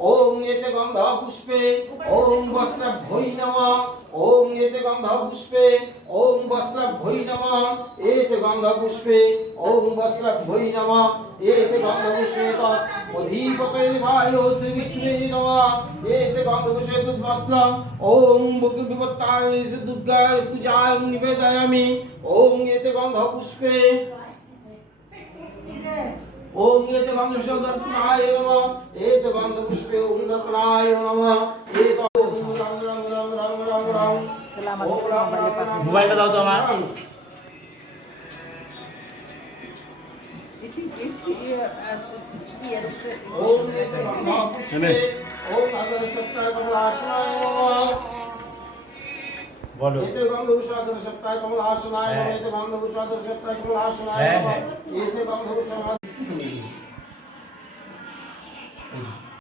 ওম এতে গন্ধ পুষ্পে ওম বস্ত্রাভ্যৈ নমঃ ওম এতে গন্ধ পুষ্পে ওম বস্ত্রাভ্যৈ নমঃ এতে গন্ধ পুষ্পে ওম বস্ত্রাভ্যৈ নমঃ এতে গন্ধ পুষ্পে তৎ অধিপতৈর্ভায় শ্রী বিষ্ণুবে নমঃ এতে গন্ধ পুষ্পে তৎ বস্ত্রম ওম বকি বিবত্তায় দুর্গা পূজায় নিবেদয়ামি ওম এতে গন্ধ পুষ্পে ओम एते गंध पुष्पे दर्पणाय नमः एते गंध पुष्पे ओम दर्पणाय नमः एते ओम राम राम राम राम राम राम मोबाइल दाओ तो আমার ओम एते गंध पुष्पे ओम अगर सत्ताय कमलासनाय नमः बोलो एते गंध पुष्पे सत्ताय कमलासनाय नमः एते गंध पुष्पे सत्ताय कमलासनाय नमः एते गंध पुष्पे